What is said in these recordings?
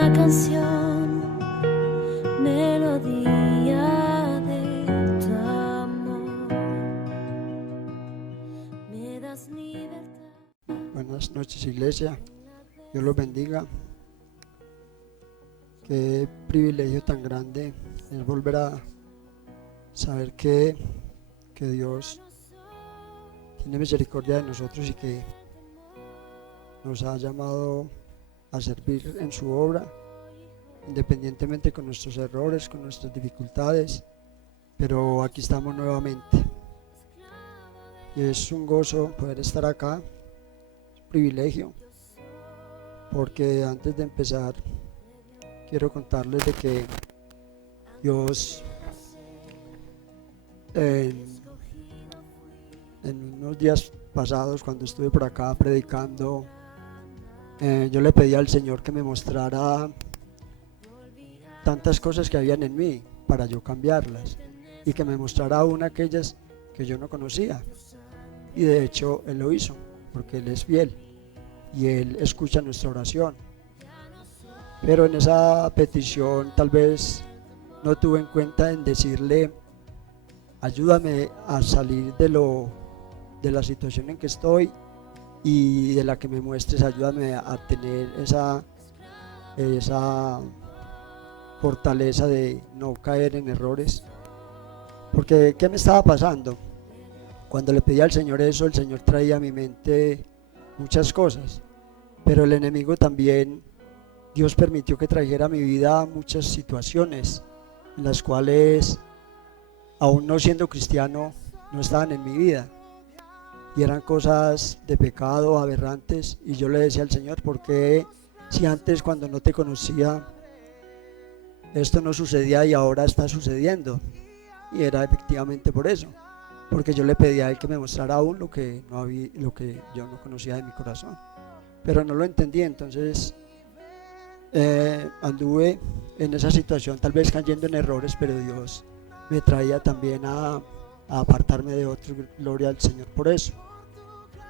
una canción, melodía de tu amor. Me das libertad. Buenas noches, iglesia. Dios los bendiga. Qué privilegio tan grande es volver a saber que Dios tiene misericordia de nosotros y que nos ha llamado a servir en su obra, independientemente con nuestros errores, con nuestras dificultades, pero aquí estamos nuevamente. Y es un gozo poder estar acá, es un privilegio, porque antes de empezar quiero contarles de que Dios en unos días pasados, cuando estuve por acá predicando, yo le pedí al Señor que me mostrara tantas cosas que habían en mí para yo cambiarlas, y que me mostrara aún aquellas que yo no conocía. Y de hecho Él lo hizo, porque Él es fiel y Él escucha nuestra oración. Pero en esa petición tal vez no tuve en cuenta en decirle: ayúdame a salir de la situación en que estoy y de la que me muestres. Ayúdame a tener esa fortaleza de no caer en errores. Porque ¿qué me estaba pasando? Cuando le pedí al Señor eso, el Señor traía a mi mente muchas cosas, pero el enemigo también, Dios permitió que trajera a mi vida muchas situaciones en las cuales, aún no siendo cristiano, no estaban en mi vida, y eran cosas de pecado, aberrantes. Y yo le decía al Señor: ¿por qué, si antes, cuando no te conocía, esto no sucedía y ahora está sucediendo? Y era efectivamente por eso, porque yo le pedía a Él que me mostrara aún lo que yo no conocía de mi corazón, pero no lo entendí. Entonces anduve en esa situación, tal vez cayendo en errores, pero Dios me traía también a apartarme de otro. Gloria al Señor por eso.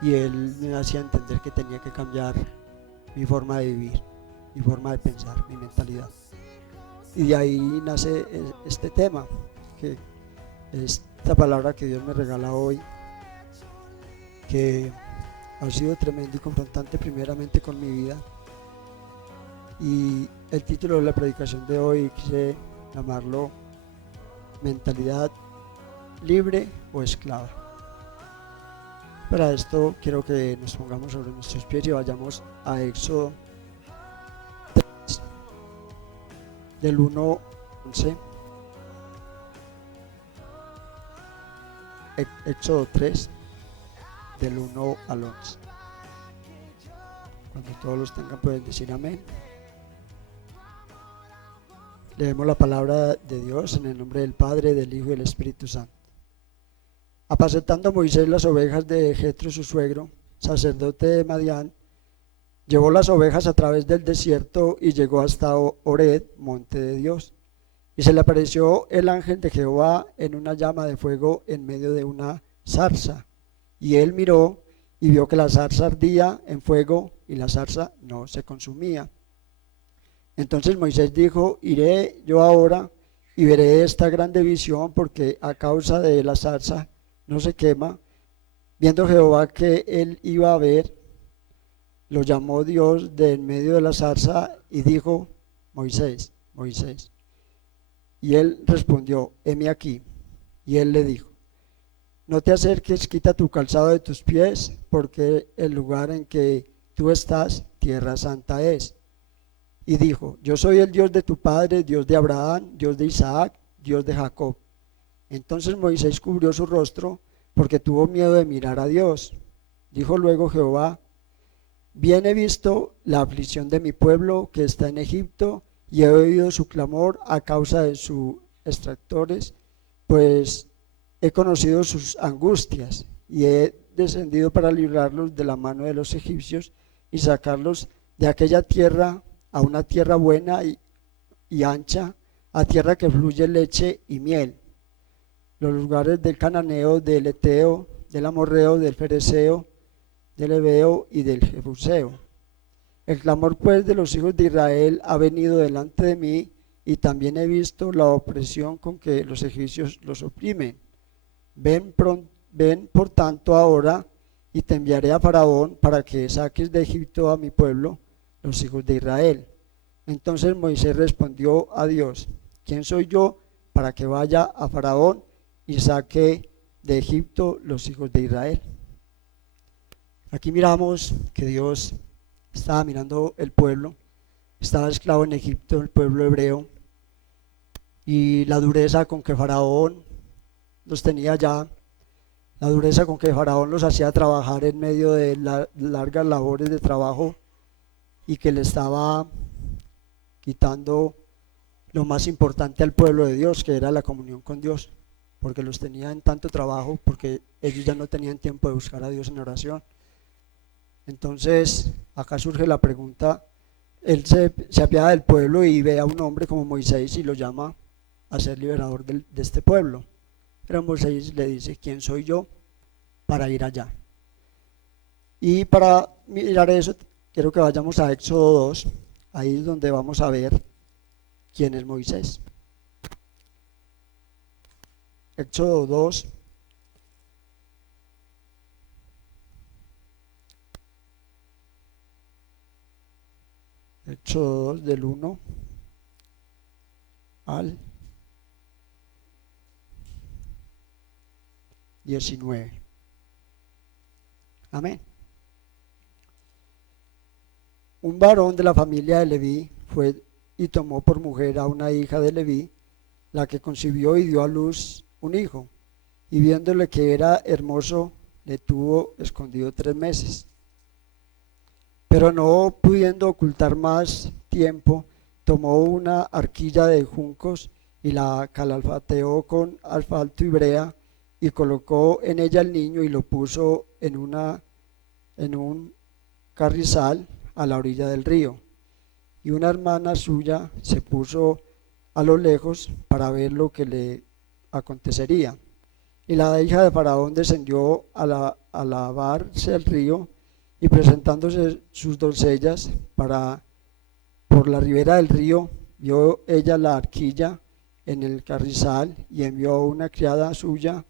Y Él me hacía entender que tenía que cambiar mi forma de vivir, mi forma de pensar, mi mentalidad. Y de ahí nace este tema, que esta palabra que Dios me regala hoy, que ha sido tremendo y confrontante primeramente con mi vida. Y el título de la predicación de hoy quise llamarlo: mentalidad libre o esclava. Para esto quiero que nos pongamos sobre nuestros pies y vayamos a Éxodo 3, del 1 al 11. Éxodo 3, del 1 al 11. Cuando todos los tengan pueden decir amén. Leemos la palabra de Dios en el nombre del Padre, del Hijo y del Espíritu Santo. Apacentando Moisés las ovejas de Jetro su suegro, sacerdote de Madián, llevó las ovejas a través del desierto y llegó hasta Horeb, monte de Dios. Y se le apareció el ángel de Jehová en una llama de fuego en medio de una zarza. Y él miró y vio que la zarza ardía en fuego y la zarza no se consumía. Entonces Moisés dijo: iré yo ahora y veré esta grande visión, porque a causa de la zarza no se quema. Viendo Jehová que él iba a ver, lo llamó Dios de en medio de la zarza y dijo: Moisés, Moisés. Y él respondió: heme aquí. Y él le dijo: no te acerques, quita tu calzado de tus pies, porque el lugar en que tú estás, tierra santa es. Y dijo: yo soy el Dios de tu padre, Dios de Abraham, Dios de Isaac, Dios de Jacob. Entonces Moisés cubrió su rostro, porque tuvo miedo de mirar a Dios. Dijo luego Jehová: bien he visto la aflicción de mi pueblo que está en Egipto, y he oído su clamor a causa de sus extractores, pues he conocido sus angustias, y he descendido para librarlos de la mano de los egipcios y sacarlos de aquella tierra a una tierra buena y ancha, a tierra que fluye leche y miel, los lugares del cananeo, del eteo, del amorreo, del fereceo, del heveo y del jebuseo. El clamor pues de los hijos de Israel ha venido delante de mí, y también he visto la opresión con que los egipcios los oprimen. Ven por tanto ahora, y te enviaré a Faraón para que saques de Egipto a mi pueblo, los hijos de Israel. Entonces Moisés respondió a Dios: ¿Quién soy yo para que vaya a Faraón y saque de Egipto los hijos de Israel? Aquí miramos que Dios estaba mirando el pueblo, estaba esclavo en Egipto, el pueblo hebreo, y la dureza con que Faraón los tenía allá, la dureza con que Faraón los hacía trabajar en medio de largas labores de trabajo, y que le estaba quitando lo más importante al pueblo de Dios, que era la comunión con Dios, porque los tenía en tanto trabajo, porque ellos ya no tenían tiempo de buscar a Dios en oración. Entonces acá surge la pregunta: él se apiada del pueblo y ve a un hombre como Moisés y lo llama a ser liberador de este pueblo, pero Moisés le dice: ¿quién soy yo para ir allá? Y para mirar eso, quiero que vayamos a Éxodo 2, ahí es donde vamos a ver quién es Moisés. Éxodo 2, Éxodo 2 del 1 al 19. Amén. Un varón de la familia de Leví fue y tomó por mujer a una hija de Leví, la que concibió y dio a luz un hijo, y viéndole que era hermoso, le tuvo escondido 3 meses. Pero no pudiendo ocultar más tiempo, tomó una arquilla de juncos y la calafateó con asfalto y brea, y colocó en ella el niño y lo puso en un carrizal a la orilla del río. Y una hermana suya se puso a lo lejos para ver lo que le acontecería. Y la hija de Faraón descendió a lavarse al río, y presentándose sus doncellas por la ribera del río, vio ella la arquilla en el carrizal, y envió a una criada suya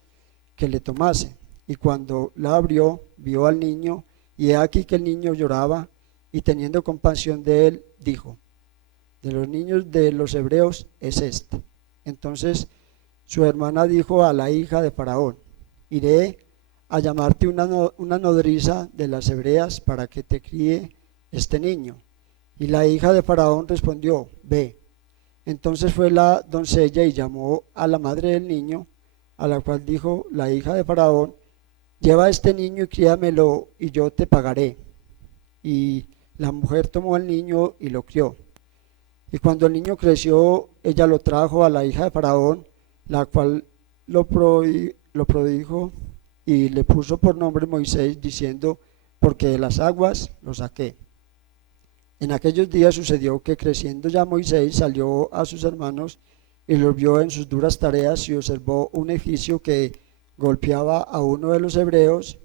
que le tomase. Y cuando la abrió, vio al niño, y he aquí que el niño lloraba, y teniendo compasión de él, dijo: de los niños de los hebreos es este. Entonces su hermana dijo a la hija de Faraón: iré a llamarte una nodriza de las hebreas para que te críe este niño. Y la hija de Faraón respondió: ve. Entonces fue la doncella y llamó a la madre del niño, a la cual dijo la hija de Faraón: lleva a este niño y críamelo, y yo te pagaré. Y la mujer tomó al niño y lo crió. Y cuando el niño creció, ella lo trajo a la hija de Faraón, la cual lo prodijo y le puso por nombre Moisés, diciendo: porque de las aguas lo saqué. En aquellos días sucedió que, creciendo ya Moisés, salió a sus hermanos y los vio en sus duras tareas, y observó un egipcio que golpeaba a uno de los hebreos,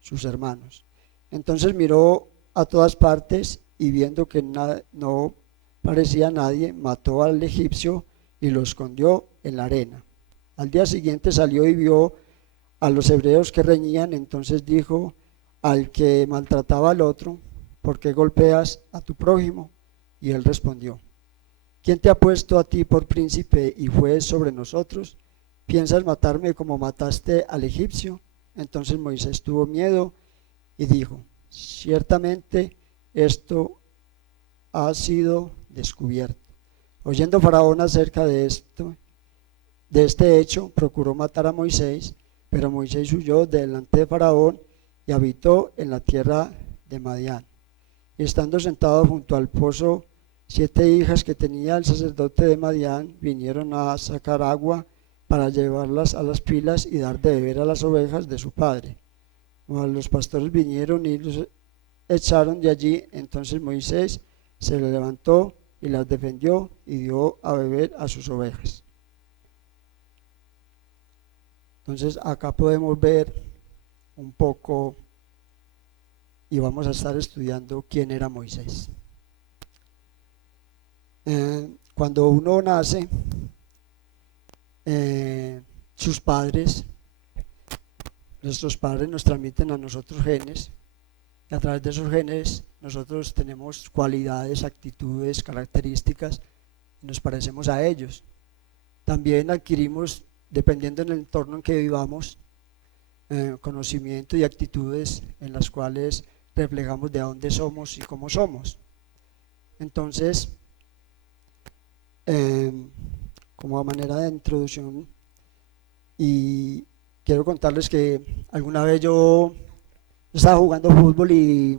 sus hermanos. Entonces miró a todas partes, y viendo que no parecía nadie, mató al egipcio y lo escondió en la arena. Al día siguiente salió y vio a los hebreos que reñían. Entonces dijo al que maltrataba al otro: ¿por qué golpeas a tu prójimo? Y él respondió: ¿quién te ha puesto a ti por príncipe y juez sobre nosotros? ¿Piensas matarme como mataste al egipcio? Entonces Moisés tuvo miedo y dijo: ciertamente esto ha sido descubierto. Oyendo Faraón acerca de este hecho, procuró matar a Moisés, pero Moisés huyó delante de Faraón y habitó en la tierra de Madián. Y estando sentado junto al pozo, 7 hijas que tenía el sacerdote de Madián vinieron a sacar agua para llevarlas a las pilas y dar de beber a las ovejas de su padre. Cuando los pastores vinieron y los echaron de allí, entonces Moisés se levantó y las defendió y dio a beber a sus ovejas. Entonces acá podemos ver un poco y vamos a estar estudiando quién era Moisés. Cuando uno nace, sus padres, nuestros padres nos transmiten a nosotros genes, y a través de esos genes nosotros tenemos cualidades, actitudes, características, y nos parecemos a ellos. También adquirimos, dependiendo del entorno en que vivamos, conocimiento y actitudes en las cuales reflejamos de dónde somos y cómo somos. Entonces, como a manera de introducción, y quiero contarles que alguna vez yo estaba jugando fútbol y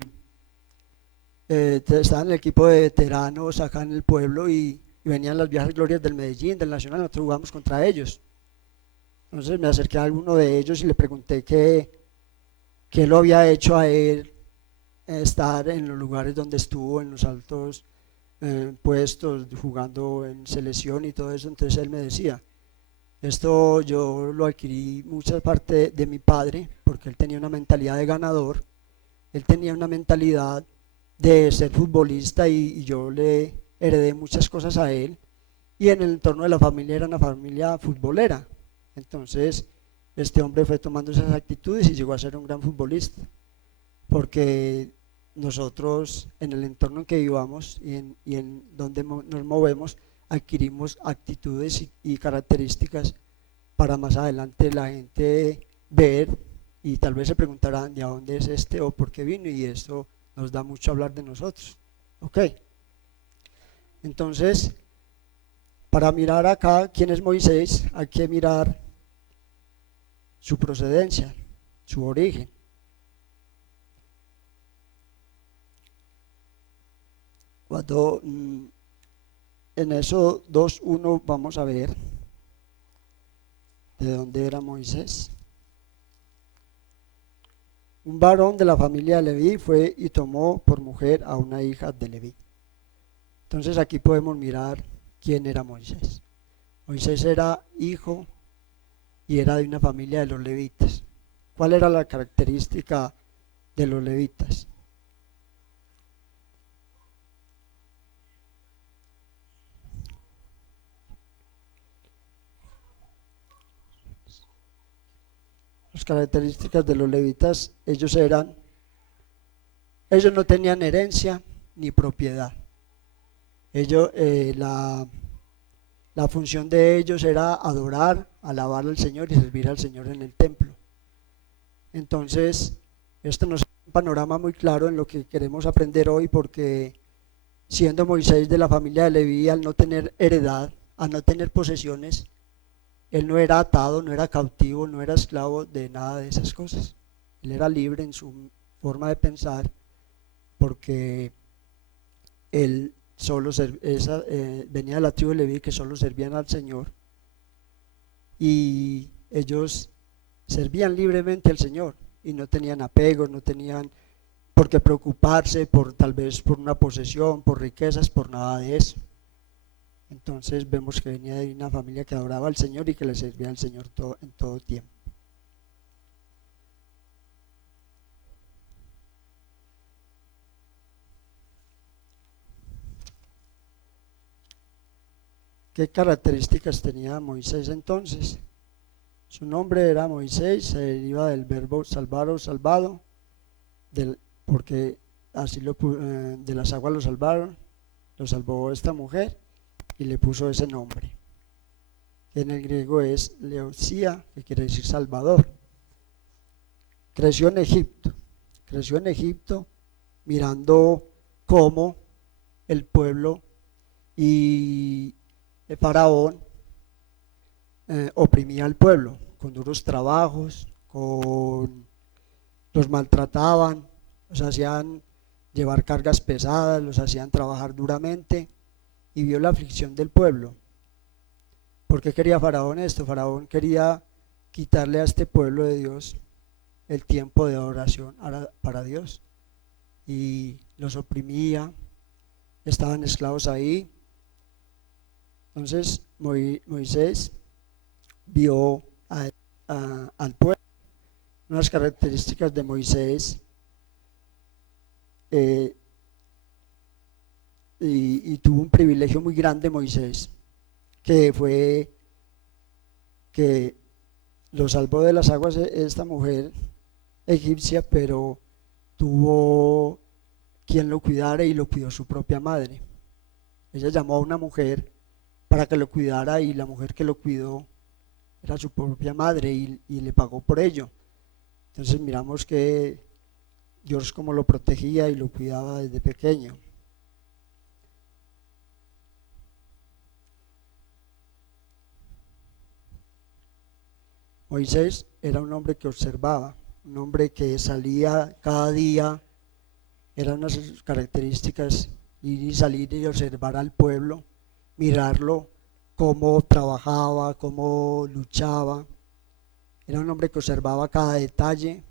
estaba en el equipo de veteranos acá en el pueblo, y venían las viejas glorias del Medellín, del Nacional. Nosotros jugamos contra ellos. Entonces me acerqué a alguno de ellos y le pregunté qué lo había hecho a él estar en los lugares donde estuvo, en los altos puestos, jugando en selección y todo eso. Entonces él me decía: esto yo lo adquirí mucha parte de mi padre, porque él tenía una mentalidad de ganador, él tenía una mentalidad de ser futbolista, y yo le heredé muchas cosas a él, y en el entorno de la familia era una familia futbolera. Entonces este hombre fue tomando esas actitudes y llegó a ser un gran futbolista, porque nosotros en el entorno en que vivamos y en donde nos movemos adquirimos actitudes y características para más adelante la gente ver, y tal vez se preguntarán de dónde es este o por qué vino, y esto nos da mucho a hablar de nosotros. Ok, entonces para mirar acá quién es Moisés hay que mirar su procedencia, su origen. Cuando en eso 2:1 vamos a ver de dónde era Moisés. Un varón de la familia de Leví fue y tomó por mujer a una hija de Leví. Entonces aquí podemos mirar quién era Moisés. Moisés era hijo y era de una familia de los levitas. ¿Cuál era la característica de los levitas? Las características de los levitas: ellos no tenían herencia ni propiedad. La función de ellos era adorar, alabar al Señor y servir al Señor en el templo. Entonces esto nos da un panorama muy claro en lo que queremos aprender hoy, porque siendo Moisés de la familia de Leví, al no tener heredad, al no tener posesiones, él no era atado, no era cautivo, no era esclavo de nada de esas cosas. Él era libre en su forma de pensar, porque él venía de la tribu de Leví, que solo servían al Señor, y ellos servían libremente al Señor y no tenían apegos, no tenían por qué preocuparse tal vez por una posesión, por riquezas, por nada de eso. Entonces vemos que venía de una familia que adoraba al Señor y que le servía al Señor en todo tiempo. ¿Qué características tenía Moisés entonces? Su nombre era Moisés, se deriva del verbo salvar o salvado, porque así de las aguas lo salvaron, lo salvó esta mujer y le puso ese nombre, que en el griego es Leosía, que quiere decir Salvador. Creció en Egipto mirando cómo el pueblo y el faraón oprimía al pueblo con duros trabajos, los maltrataban, los hacían llevar cargas pesadas, los hacían trabajar duramente, y vio la aflicción del pueblo. ¿Por qué quería Faraón esto? Faraón quería quitarle a este pueblo de Dios el tiempo de adoración para Dios, y los oprimía, estaban esclavos ahí. Entonces Moisés vio al pueblo. Unas características de Moisés eh, y tuvo un privilegio muy grande Moisés, que fue que lo salvó de las aguas esta mujer egipcia, pero tuvo quien lo cuidara y lo cuidó su propia madre. Ella llamó a una mujer para que lo cuidara y la mujer que lo cuidó era su propia madre y le pagó por ello. Entonces miramos que Dios como lo protegía y lo cuidaba desde pequeño. Moisés era un hombre que observaba, un hombre que salía cada día, eran unas de sus características, ir y salir y observar al pueblo, mirarlo, cómo trabajaba, cómo luchaba. Era un hombre que observaba cada detalle,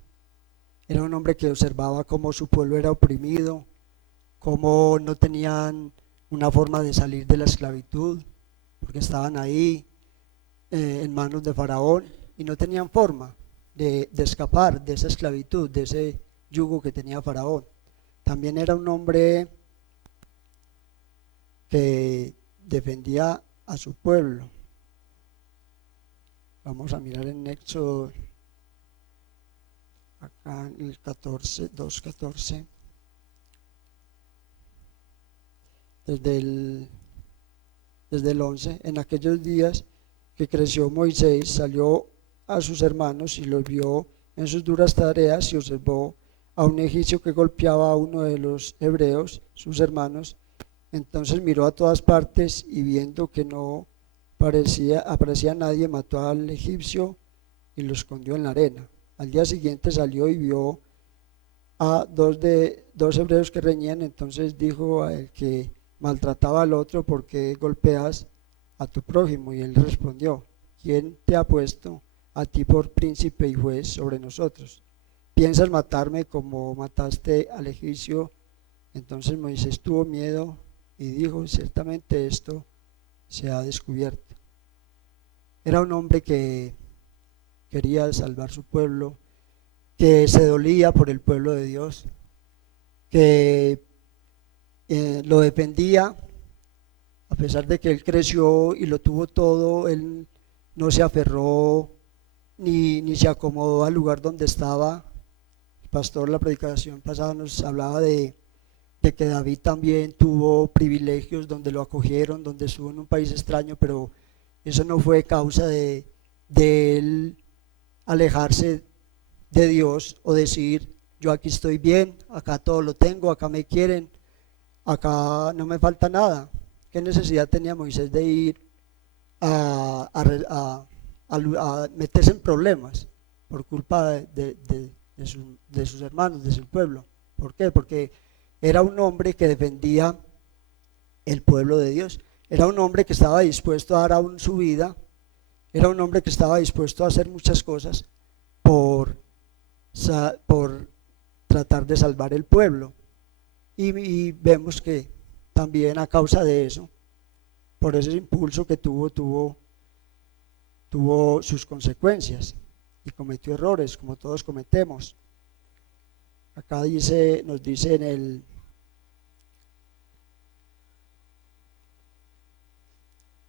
era un hombre que observaba cómo su pueblo era oprimido, cómo no tenían una forma de salir de la esclavitud, porque estaban ahí en manos de Faraón y no tenían forma de escapar de esa esclavitud, de ese yugo que tenía Faraón. También era un hombre que defendía a su pueblo. Vamos a mirar en Éxodo, acá en el 14, 2:14, desde el 11. En aquellos días que creció Moisés, salió a sus hermanos y los vio en sus duras tareas y observó a un egipcio que golpeaba a uno de los hebreos, sus hermanos. Entonces miró a todas partes y viendo que no aparecía nadie, mató al egipcio y lo escondió en la arena. Al día siguiente salió y vio a dos hebreos que reñían. Entonces dijo al que maltrataba al otro: ¿por qué golpeas a tu prójimo? Y él respondió: ¿quién te ha puesto a ti por príncipe y juez sobre nosotros? ¿Piensas matarme como mataste al egipcio? Entonces Moisés tuvo miedo y dijo: ciertamente esto se ha descubierto. Era un hombre que quería salvar su pueblo, que se dolía por el pueblo de Dios, que lo defendía. A pesar de que él creció y lo tuvo todo, él no se aferró ni se acomodó al lugar donde estaba. El pastor, la predicación pasada, nos hablaba de que David también tuvo privilegios donde lo acogieron, donde estuvo en un país extraño, pero eso no fue causa de él alejarse de Dios o decir: yo aquí estoy bien, acá todo lo tengo, acá me quieren, acá no me falta nada. ¿Qué necesidad tenía Moisés de ir a meterse en problemas por culpa de sus hermanos, de su pueblo? ¿Por qué? Porque era un hombre que defendía el pueblo de Dios, era un hombre que estaba dispuesto a dar aún su vida, era un hombre que estaba dispuesto a hacer muchas cosas por tratar de salvar el pueblo. Y vemos que también a causa de eso, por ese impulso que tuvo sus consecuencias y cometió errores como todos cometemos. Acá nos dice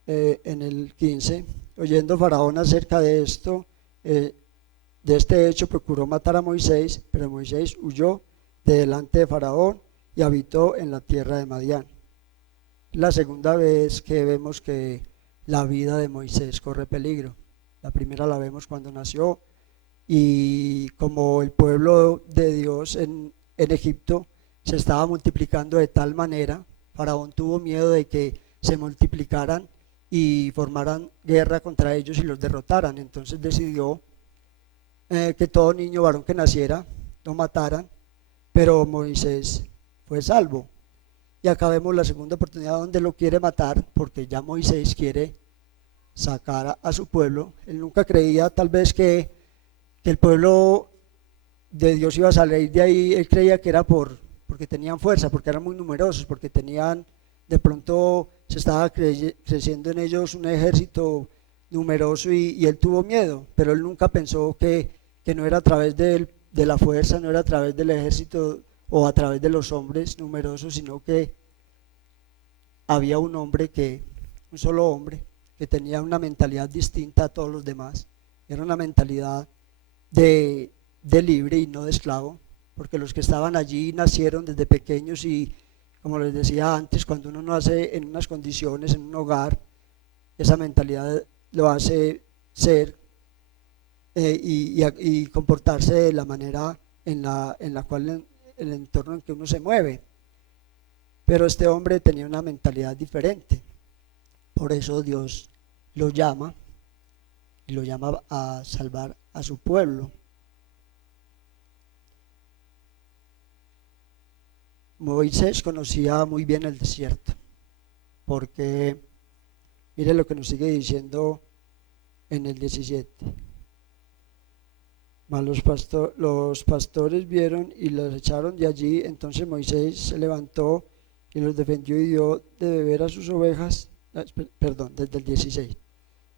en el 15: oyendo Faraón acerca de esto, de este hecho, procuró matar a Moisés, pero Moisés huyó de delante de Faraón y habitó en la tierra de Madián. La segunda vez que vemos que la vida de Moisés corre peligro. La primera la vemos cuando nació, y como el pueblo de Dios en Egipto se estaba multiplicando de tal manera, Faraón tuvo miedo de que se multiplicaran y formaran guerra contra ellos y los derrotaran. Entonces decidió que todo niño varón que naciera lo mataran, pero Moisés fue salvo. Y acá vemos la segunda oportunidad donde lo quiere matar, porque ya Moisés quiere sacar a su pueblo. Él nunca creía tal vez que el pueblo de Dios iba a salir de ahí. Él creía que era porque tenían fuerza, porque eran muy numerosos, porque tenían, de pronto se estaba creciendo en ellos un ejército numeroso, y él tuvo miedo, pero él nunca pensó que no era a través de la fuerza, no era a través del ejército o a través de los hombres numerosos, sino que había un solo hombre, que tenía una mentalidad distinta a todos los demás. Era una mentalidad de libre y no de esclavo, porque los que estaban allí nacieron desde pequeños y, como les decía antes, cuando uno nace en unas condiciones, en un hogar, esa mentalidad lo hace ser y comportarse de la manera en la cual en el entorno en que uno se mueve. Pero este hombre tenía una mentalidad diferente. Por eso Dios lo llama y lo llama a salvar a su pueblo. Moisés conocía muy bien el desierto, porque mire lo que nos sigue diciendo en el 17. Mas los pastores vieron y los echaron de allí. Entonces Moisés se levantó y los defendió y dio de beber a sus ovejas. Perdón, desde el 16.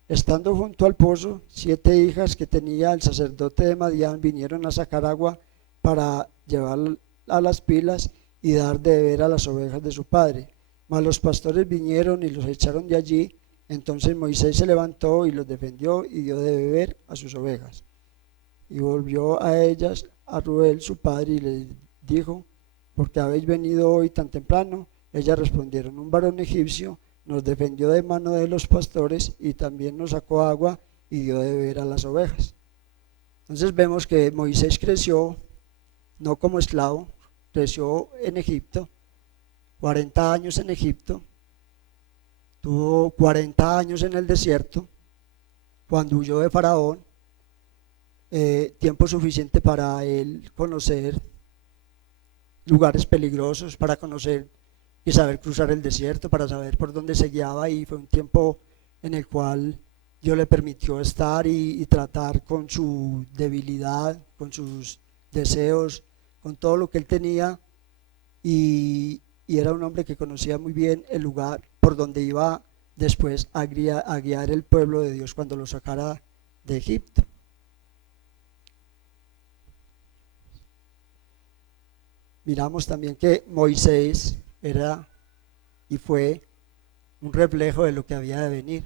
Estando junto al pozo, 7 hijas que tenía el sacerdote de Madián vinieron a sacar agua para llevar a las pilas y dar de beber a las ovejas de su padre. Mas los pastores vinieron y los echaron de allí. Entonces Moisés se levantó y los defendió y dio de beber a sus ovejas. Y volvió a ellas a Reuel su padre y les dijo: ¿por qué habéis venido hoy tan temprano? Ellas respondieron: un varón egipcio nos defendió de mano de los pastores y también nos sacó agua y dio de beber a las ovejas. Entonces vemos que Moisés creció no como esclavo, creció en Egipto, 40 años en Egipto, tuvo 40 años en el desierto, cuando huyó de Faraón, tiempo suficiente para él conocer lugares peligrosos, para conocer y saber cruzar el desierto, para saber por dónde se guiaba, y fue un tiempo en el cual Dios le permitió estar y tratar con su debilidad, con sus deseos, con todo lo que él tenía, y era un hombre que conocía muy bien el lugar por donde iba después a guiar el pueblo de Dios cuando lo sacara de Egipto. Miramos también que Moisés era y fue un reflejo de lo que había de venir,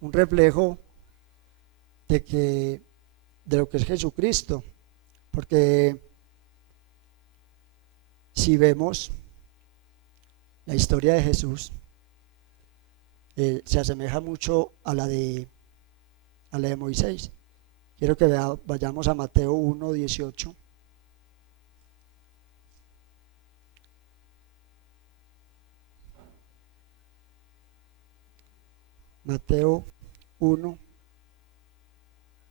un reflejo de lo que es Jesucristo, porque si vemos la historia de Jesús, se asemeja mucho a la de Moisés. Quiero que vayamos a Mateo 1:18. Mateo 1,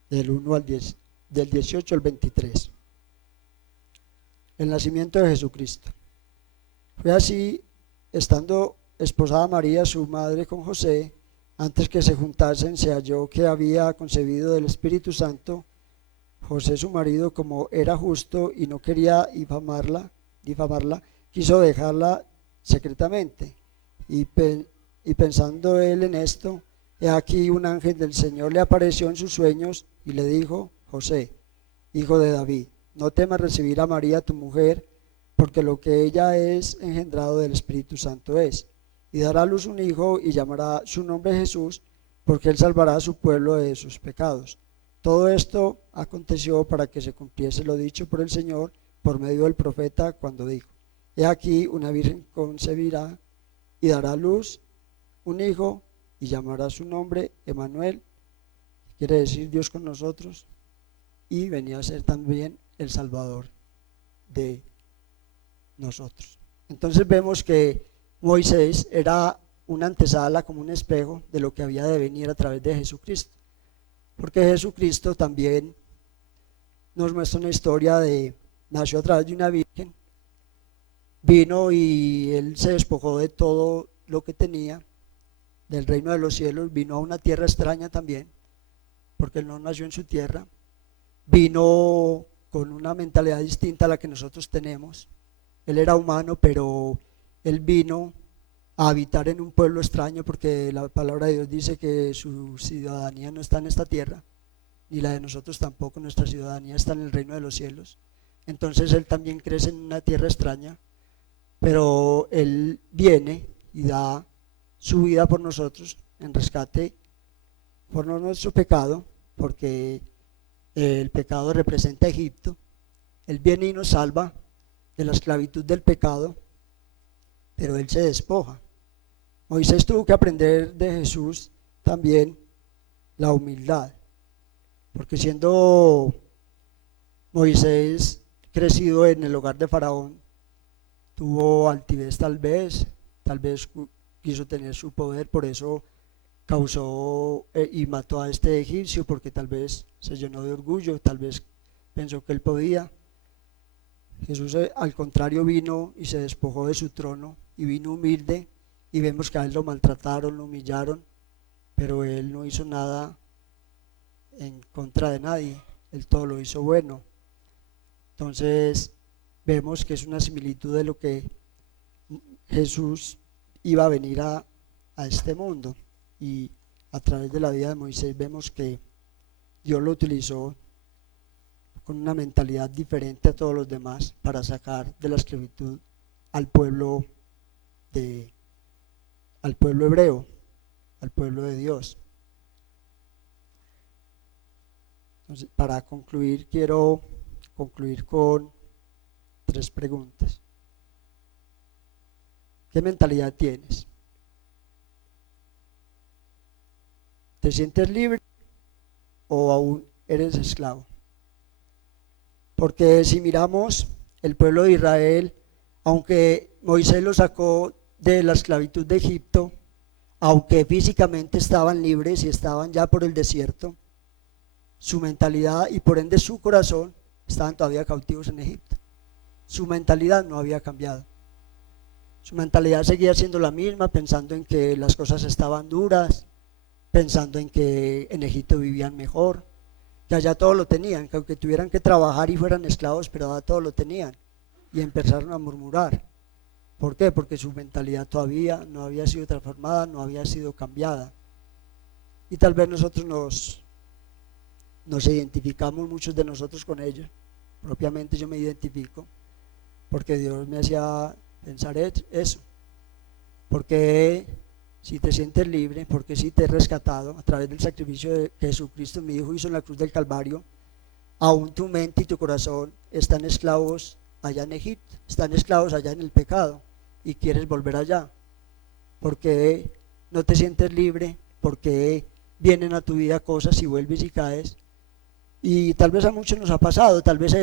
del 1 al 10, del 18 al 23. El nacimiento de Jesucristo. Fue así, estando esposada María, su madre, con José, antes que se juntasen, se halló que había concebido del Espíritu Santo. José, su marido, como era justo y no quería difamarla, quiso dejarla secretamente. Y pensando él en esto, he aquí un ángel del Señor le apareció en sus sueños y le dijo: José, hijo de David, no temas recibir a María tu mujer, porque lo que ella es engendrado del Espíritu Santo es. Y dará a luz un hijo y llamará su nombre Jesús, porque él salvará a su pueblo de sus pecados. Todo esto aconteció para que se cumpliese lo dicho por el Señor por medio del profeta, cuando dijo: he aquí una virgen concebirá y dará a luz un hijo y llamará su nombre Emmanuel, quiere decir Dios con nosotros, y venía a ser también el Salvador de nosotros. Entonces vemos que Moisés era una antesala, como un espejo de lo que había de venir a través de Jesucristo, porque Jesucristo también nos muestra una historia nació a través de una virgen, vino y él se despojó de todo lo que tenía del reino de los cielos, vino a una tierra extraña también, porque él no nació en su tierra, vino con una mentalidad distinta a la que nosotros tenemos. Él era humano, pero él vino a habitar en un pueblo extraño, porque la palabra de Dios dice que su ciudadanía no está en esta tierra, ni la de nosotros tampoco. Nuestra ciudadanía está en el reino de los cielos. entonces él también crece en una tierra extraña, pero él viene y da su vida por nosotros en rescate por nuestro pecado, porque el pecado representa a Egipto. Él viene y nos salva de la esclavitud del pecado, pero él se despoja. Moisés tuvo que aprender de Jesús también la humildad, porque siendo Moisés crecido en el hogar de Faraón, tuvo altivez tal vez quiso tener su poder, por eso causó y mató a este egipcio, porque tal vez se llenó de orgullo, tal vez pensó que él podía. Jesús al contrario vino y se despojó de su trono y vino humilde, y vemos que a él lo maltrataron, lo humillaron, pero él no hizo nada en contra de nadie, él todo lo hizo bueno. Entonces vemos que es una similitud de lo que Jesús iba a venir a este mundo, y a través de la vida de Moisés vemos que Dios lo utilizó con una mentalidad diferente a todos los demás para sacar de la esclavitud al pueblo hebreo, al pueblo de Dios. Entonces, para concluir, quiero concluir con 3 preguntas. ¿Qué mentalidad tienes? ¿Te sientes libre o aún eres esclavo? Porque si miramos el pueblo de Israel, aunque Moisés lo sacó de la esclavitud de Egipto, aunque físicamente estaban libres y estaban ya por el desierto, su mentalidad y por ende su corazón estaban todavía cautivos en Egipto. Su mentalidad no había cambiado. Su mentalidad seguía siendo la misma, pensando en que las cosas estaban duras, pensando en que en Egipto vivían mejor, que allá todo lo tenían, que aunque tuvieran que trabajar y fueran esclavos, pero allá todo lo tenían, y empezaron a murmurar. ¿Por qué? Porque su mentalidad todavía no había sido transformada, no había sido cambiada. Y tal vez nosotros nos identificamos, muchos de nosotros, con ellos. Propiamente yo me identifico, porque Dios me hacía pensar eso. Porque si te sientes libre, porque si te he rescatado a través del sacrificio de Jesucristo, mi Hijo, hizo en la cruz del Calvario, aún tu mente y tu corazón están esclavos allá en Egipto, están esclavos allá en el pecado, y quieres volver allá. Porque no te sientes libre, porque vienen a tu vida cosas y vuelves y caes. Y tal vez a muchos nos ha pasado, tal vez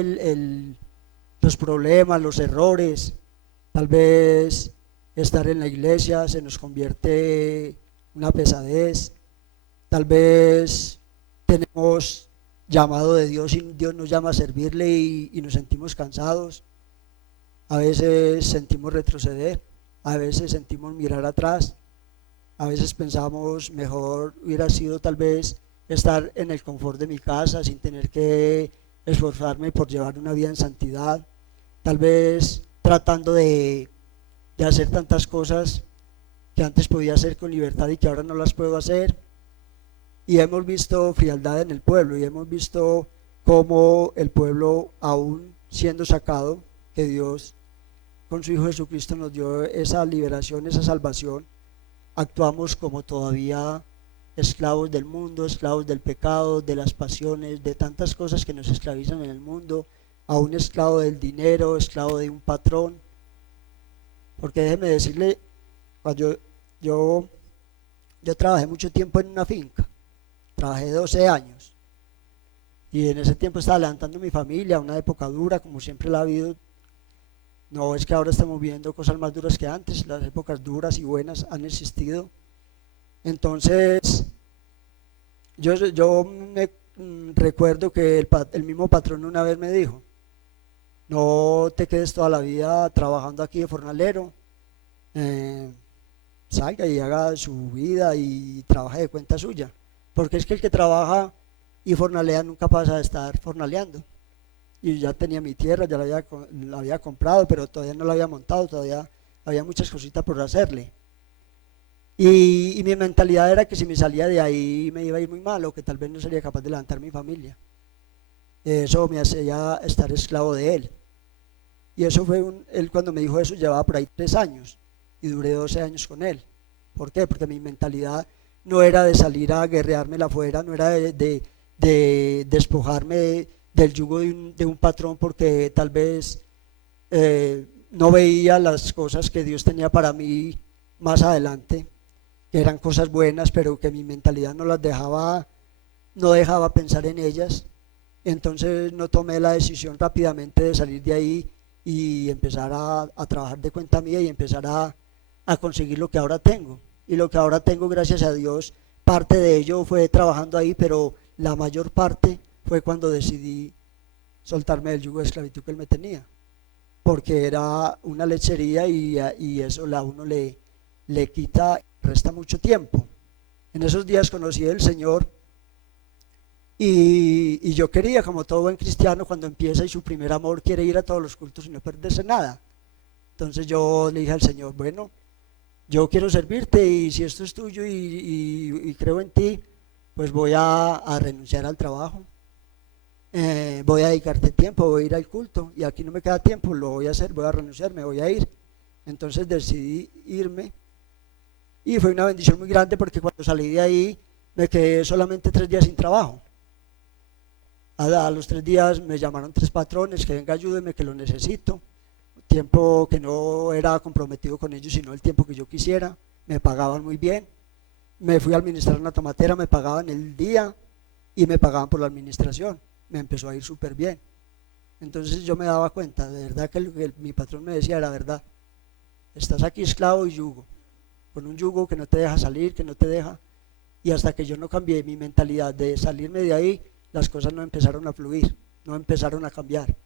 los problemas, los errores, tal vez estar en la iglesia se nos convierte en una pesadez, tal vez tenemos llamado de Dios y Dios nos llama a servirle y nos sentimos cansados, a veces sentimos retroceder, a veces sentimos mirar atrás, a veces pensamos mejor hubiera sido tal vez estar en el confort de mi casa sin tener que esforzarme por llevar una vida en santidad, tal vez tratando de hacer tantas cosas que antes podía hacer con libertad y que ahora no las puedo hacer. Y hemos visto frialdad en el pueblo, y hemos visto cómo el pueblo, aún siendo sacado, que Dios con su Hijo Jesucristo nos dio esa liberación, esa salvación, actuamos como todavía esclavos del mundo, esclavos del pecado, de las pasiones, de tantas cosas que nos esclavizan en el mundo, aún esclavo del dinero, esclavo de un patrón. Porque déjeme decirle, cuando yo trabajé mucho tiempo en una finca, trabajé 12 años, y en ese tiempo estaba levantando mi familia, una época dura como siempre la ha habido. No es que ahora estamos viviendo cosas más duras que antes, las épocas duras y buenas han existido. Entonces yo me recuerdo que el mismo patrón una vez me dijo: no te quedes toda la vida trabajando aquí de jornalero, salga y haga su vida y trabaje de cuenta suya, porque es que el que trabaja y jornalea nunca pasa de estar jornaleando. Y ya tenía mi tierra, ya la había comprado, pero todavía no la había montado, todavía había muchas cositas por hacerle. Y mi mentalidad era que si me salía de ahí me iba a ir muy mal, o que tal vez no sería capaz de levantar mi familia. Eso me hacía estar esclavo de él. Y eso fue él cuando me dijo eso llevaba por ahí 3 años y duré 12 años con él. ¿Por qué? Porque mi mentalidad no era de salir a guerreármela afuera, no era de despojarme del yugo de un patrón porque tal vez no veía las cosas que Dios tenía para mí más adelante, que eran cosas buenas, pero que mi mentalidad no las dejaba, no dejaba pensar en ellas. Entonces no tomé la decisión rápidamente de salir de ahí y empezar a trabajar de cuenta mía y empezar a conseguir lo que ahora tengo. Y lo que ahora tengo, gracias a Dios, parte de ello fue trabajando ahí, pero la mayor parte fue cuando decidí soltarme del yugo de esclavitud que él me tenía, porque era una lechería y eso a uno le quita, resta mucho tiempo. En esos días conocí al Señor y yo quería, como todo buen cristiano, cuando empieza y su primer amor quiere ir a todos los cultos y no perderse nada. Entonces yo le dije al Señor, bueno, yo quiero servirte y si esto es tuyo y creo en ti, pues voy a renunciar al trabajo, voy a dedicarte tiempo, voy a ir al culto y aquí no me queda tiempo, lo voy a hacer, voy a renunciar, me voy a ir. Entonces decidí irme y fue una bendición muy grande porque cuando salí de ahí me quedé solamente 3 días sin trabajo. A los 3 días me llamaron 3 patrones que venga, ayúdeme, que lo necesito. Tiempo que no era comprometido con ellos, sino el tiempo que yo quisiera. Me pagaban muy bien. Me fui a administrar una tomatera, me pagaban el día y me pagaban por la administración. Me empezó a ir súper bien. Entonces yo me daba cuenta, de verdad que lo que mi patrón me decía era verdad. Estás aquí esclavo y yugo, con un yugo que no te deja salir, que no te deja. Y hasta que yo no cambié mi mentalidad de salirme de ahí, las cosas no empezaron a fluir, no empezaron a cambiar.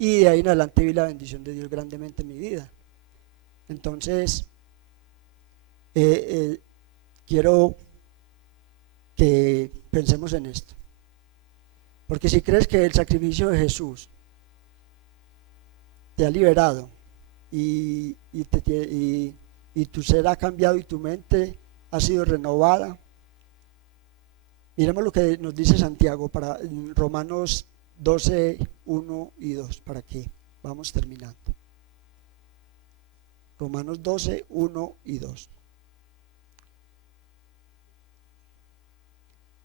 Y de ahí en adelante vi la bendición de Dios grandemente en mi vida. Entonces, quiero que pensemos en esto. Porque si crees que el sacrificio de Jesús te ha liberado y tu ser ha cambiado y tu mente ha sido renovada, miremos lo que nos dice Santiago para Romanos 12, 1 y 2, para que vamos terminando. Romanos 12, 1 y 2.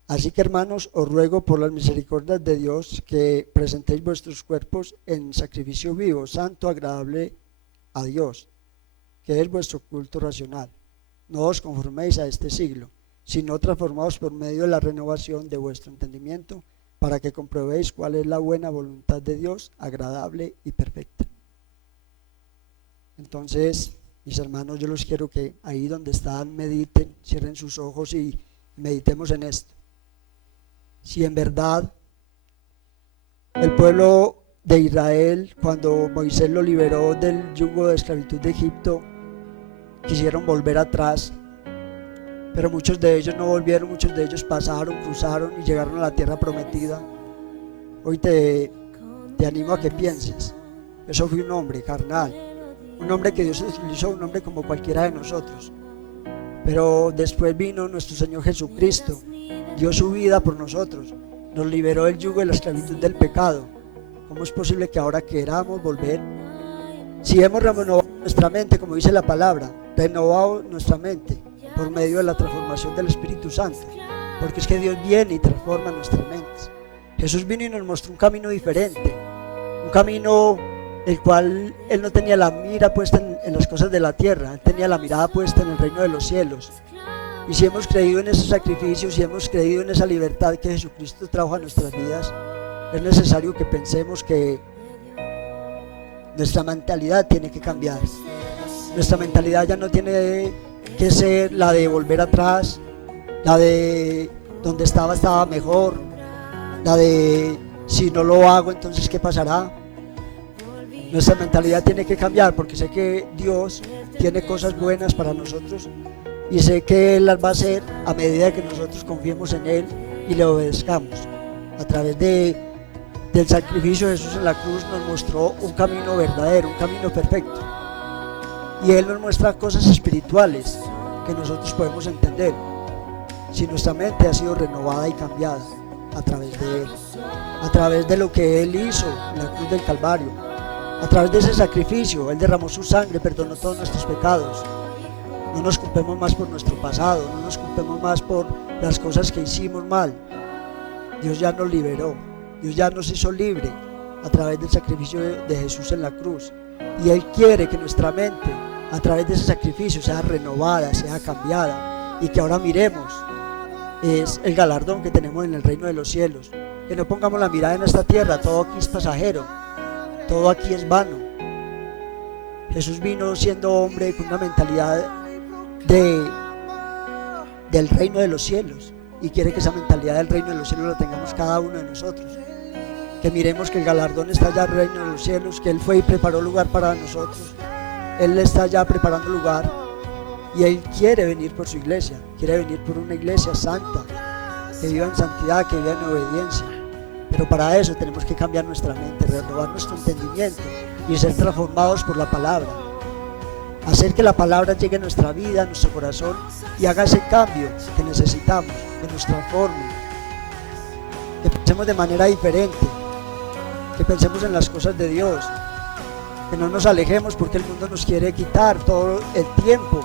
Así que, hermanos, os ruego por las misericordias de Dios que presentéis vuestros cuerpos en sacrificio vivo, santo, agradable a Dios, que es vuestro culto racional. No os conforméis a este siglo, sino transformaos por medio de la renovación de vuestro entendimiento, para que comprobéis cuál es la buena voluntad de Dios, agradable y perfecta. Entonces, mis hermanos, yo los quiero que ahí donde están mediten, cierren sus ojos y meditemos en esto. Si en verdad el pueblo de Israel, cuando Moisés lo liberó del yugo de esclavitud de Egipto, quisieron volver atrás, pero muchos de ellos no volvieron, muchos de ellos pasaron, cruzaron y llegaron a la tierra prometida. Hoy te animo a que pienses, eso fue un hombre carnal, un hombre que Dios utilizó, un hombre como cualquiera de nosotros, pero después vino nuestro Señor Jesucristo, dio su vida por nosotros, nos liberó del yugo de la esclavitud del pecado. ¿Cómo es posible que ahora queramos volver? Si hemos renovado nuestra mente, como dice la palabra, renovado nuestra mente por medio de la transformación del Espíritu Santo, porque es que Dios viene y transforma nuestras mentes. Jesús vino y nos mostró un camino diferente, un camino el cual Él no tenía la mira puesta en las cosas de la tierra, Él tenía la mirada puesta en el reino de los cielos. Y si hemos creído en esos sacrificios, si hemos creído en esa libertad que Jesucristo trajo a nuestras vidas, es necesario que pensemos que nuestra mentalidad tiene que cambiar. Nuestra mentalidad ya no tiene que ser la de volver atrás, la de donde estaba mejor, la de si no lo hago entonces ¿qué pasará? Nuestra mentalidad tiene que cambiar, porque sé que Dios tiene cosas buenas para nosotros y sé que Él las va a hacer a medida que nosotros confiemos en Él y le obedezcamos. A través del sacrificio de Jesús en la cruz nos mostró un camino verdadero, un camino perfecto, y Él nos muestra cosas espirituales que nosotros podemos entender si nuestra mente ha sido renovada y cambiada. a través de Él, a través de lo que Él hizo en la cruz del Calvario, a través de ese sacrificio. Él derramó su sangre, perdonó todos nuestros pecados. No nos culpemos más por nuestro pasado, no nos culpemos más por las cosas que hicimos mal. Dios ya nos liberó, Dios ya nos hizo libre a través del sacrificio de Jesús en la cruz. Y Él quiere que nuestra mente, a través de ese sacrificio, sea renovada, sea cambiada, y que ahora miremos es el galardón que tenemos en el reino de los cielos. Que no pongamos la mirada en esta tierra, todo aquí es pasajero, todo aquí es vano. Jesús vino siendo hombre con una mentalidad del reino de los cielos, y quiere que esa mentalidad del reino de los cielos la tengamos cada uno de nosotros. Que miremos que el galardón está allá en el reino de los cielos, que Él fue y preparó lugar para nosotros. Él está ya preparando lugar, y Él quiere venir por su iglesia, quiere venir por una iglesia santa, que viva en santidad, que viva en obediencia. Pero para eso tenemos que cambiar nuestra mente, renovar nuestro entendimiento y ser transformados por la palabra. Hacer que la palabra llegue a nuestra vida, a nuestro corazón, y haga ese cambio que necesitamos, que nos transforme, que pensemos de manera diferente, que pensemos en las cosas de Dios, que no nos alejemos, porque el mundo nos quiere quitar todo el tiempo.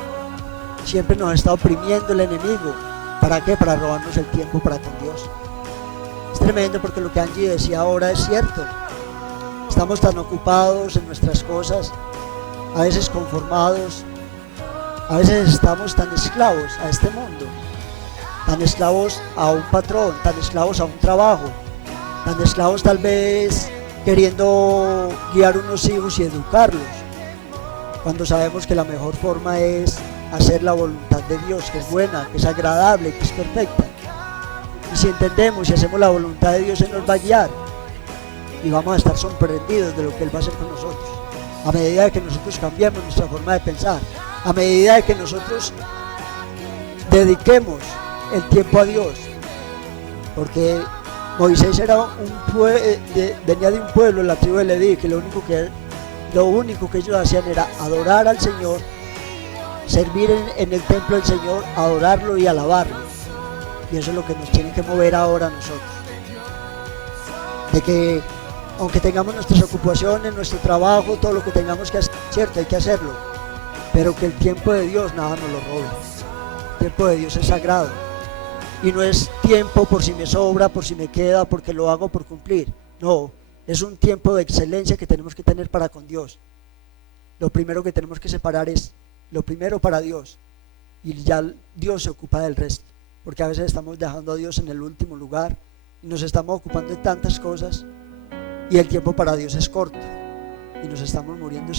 Siempre nos está oprimiendo el enemigo. ¿Para qué? Para robarnos el tiempo para con Dios. Es tremendo, porque lo que Angie decía ahora es cierto. Estamos tan ocupados en nuestras cosas, a veces conformados, a veces estamos tan esclavos a este mundo, tan esclavos a un patrón, tan esclavos a un trabajo, tan esclavos tal vez queriendo guiar unos hijos y educarlos, cuando sabemos que la mejor forma es hacer la voluntad de Dios, que es buena, que es agradable, que es perfecta. Y si entendemos y hacemos la voluntad de Dios, Él nos va a guiar, y vamos a estar sorprendidos de lo que Él va a hacer con nosotros, a medida de que nosotros cambiemos nuestra forma de pensar, a medida de que nosotros dediquemos el tiempo a Dios. Porque Moisés era venía de un pueblo, la tribu de Leví, que lo único que ellos hacían era adorar al Señor, servir en el templo del Señor, adorarlo y alabarlo. Y eso es lo que nos tiene que mover ahora a nosotros, de que aunque tengamos nuestras ocupaciones, nuestro trabajo, todo lo que tengamos que hacer, cierto, hay que hacerlo, pero que el tiempo de Dios nada nos lo robe. El tiempo de Dios es sagrado, y no es tiempo por si me sobra, por si me queda, porque lo hago por cumplir. No, es un tiempo de excelencia que tenemos que tener para con Dios. Lo primero que tenemos que separar es lo primero para Dios, y ya Dios se ocupa del resto, porque a veces estamos dejando a Dios en el último lugar y nos estamos ocupando de tantas cosas, y el tiempo para Dios es corto, y nos estamos muriendo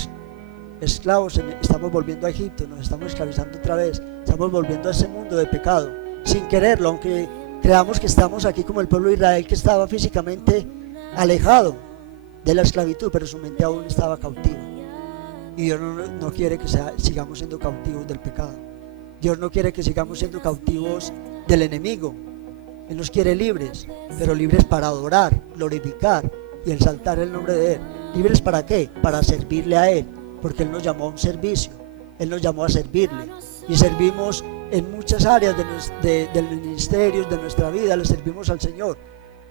esclavos, estamos volviendo a Egipto, nos estamos esclavizando otra vez, estamos volviendo a ese mundo de pecado, sin quererlo, aunque creamos que estamos aquí como el pueblo de Israel, que estaba físicamente alejado de la esclavitud, pero su mente aún estaba cautiva. Y Dios no quiere que sigamos siendo cautivos del pecado. Dios no quiere que sigamos siendo cautivos del enemigo. Él nos quiere libres, pero libres para adorar, glorificar y exaltar el nombre de Él. ¿Libres para qué? Para servirle a Él, porque Él nos llamó a un servicio, Él nos llamó a servirle, y servimos en muchas áreas del ministerio, de nuestra vida, le servimos al Señor,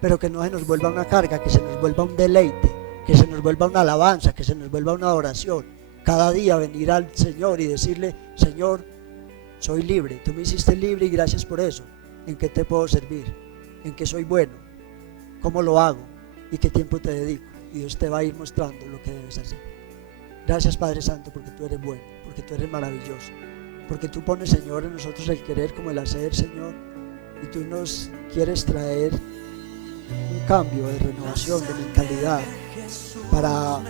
pero que no se nos vuelva una carga, que se nos vuelva un deleite, que se nos vuelva una alabanza, que se nos vuelva una adoración. Cada día venir al Señor y decirle: Señor, soy libre, tú me hiciste libre y gracias por eso. ¿En qué te puedo servir? ¿En qué soy bueno? ¿Cómo lo hago? ¿Y qué tiempo te dedico? Y Dios te va a ir mostrando lo que debes hacer. Gracias, Padre Santo, porque tú eres bueno, porque tú eres maravilloso, porque tú pones, Señor, en nosotros el querer como el hacer, Señor, y tú nos quieres traer un cambio de renovación, de mentalidad, para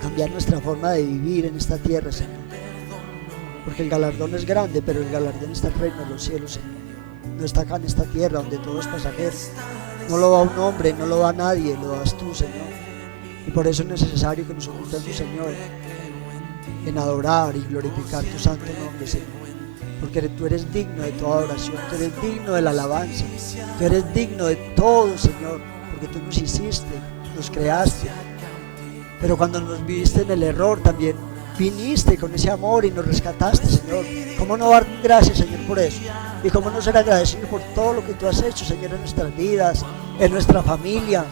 cambiar nuestra forma de vivir en esta tierra, Señor. Porque el galardón es grande, pero el galardón está en el reino de los cielos, Señor. No está acá en esta tierra donde todo es pasajero. No lo da un hombre, no lo da nadie, lo das tú, Señor. Y por eso es necesario que nos ocupemos, Señor, en adorar y glorificar tu santo nombre, Señor. Porque tú eres digno de toda adoración, tú eres digno de la alabanza, tú eres digno de todo, Señor, porque tú nos hiciste, nos creaste. Pero cuando nos viste en el error, también viniste con ese amor y nos rescataste, Señor. ¿Cómo no dar gracias, Señor, por eso? Y cómo no ser agradecido por todo lo que tú has hecho, Señor, en nuestras vidas, en nuestra familia.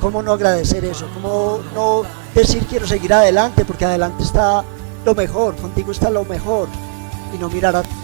¿Cómo no agradecer eso? ¿Cómo no decir quiero seguir adelante? Porque adelante está lo mejor, contigo está lo mejor. Y no mirar atrás.